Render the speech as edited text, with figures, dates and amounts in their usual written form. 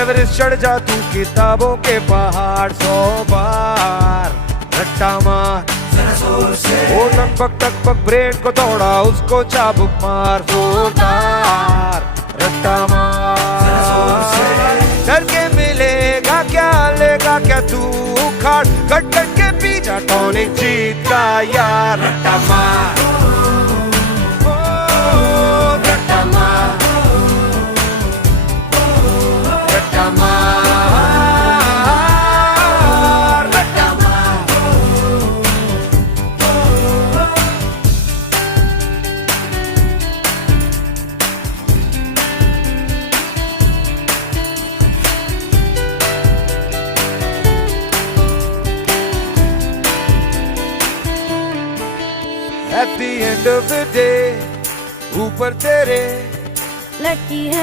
Everest चढ़ जा तू किताबों के पहाड़ 100 बार रट्टा मार ओ टक पक ब्रेन को दौड़ा उसको चाबुक मार जोरदार रट्टा मार करके मिलेगा क्या लेगा क्या तू उखाड़ कट के पीछा टॉनिक जीत का यार रट्टा मार रट्टा मार रट्टा मार रट्टा मार At the end of the day ऊपर तेरे लड़की है